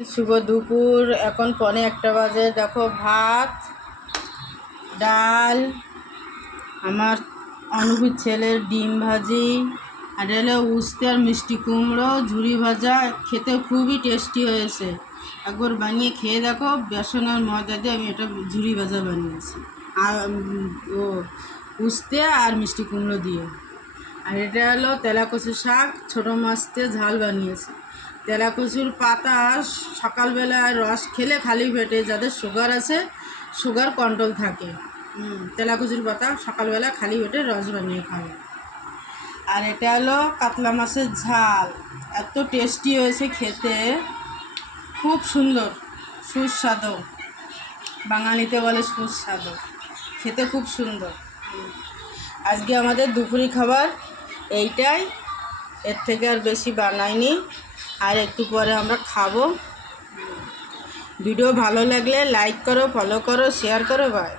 শুভ দুপুর। এখন 1:45 বাজে। দেখো ভাত, ডাল, আমার অনুভূত ছেলের ডিম ভাজি, আর হলো উস্তে আর মিষ্টি কুমড়ো ঝুরি ভাজা। খেতে খুবই টেস্টি হয়েছে, একবার বানিয়ে খেয়ে দেখো। বেসন আর ময়দা দিয়ে আমি এটা ঝুরি ভাজা বানিয়েছি, আর ও উস্তে আর মিষ্টি কুমড়ো দিয়ে। আর এটা হলো তেলাকুচু শাক, ছোটো মাছ দিয়ে ঝাল বানিয়েছি। তেলাকুচুর পাতা সকালবেলায় রস খেলে খালি পেটে যাদের সুগার আছে, সুগার কন্ট্রোল থাকে। তেলাকুচুর পাতা সকালবেলা খালি পেটে রস বানিয়ে খাবে। আর এটা হলো কাতলা মাছের ঝাল, এত টেস্টি হয়েছে খেতে, খুব সুন্দর, সুস্বাদু। বাঙালিতে বলে সুস্বাদু, খেতে খুব সুন্দর। আজকে আমাদের দুপুরি খাবার এইটাই, এর থেকে আর বেশি বানাইনি। আর একটু পরে আমরা খাবো। ভিডিও ভালো লাগলে লাইক করো, ফলো করো, শেয়ার করো, বাই।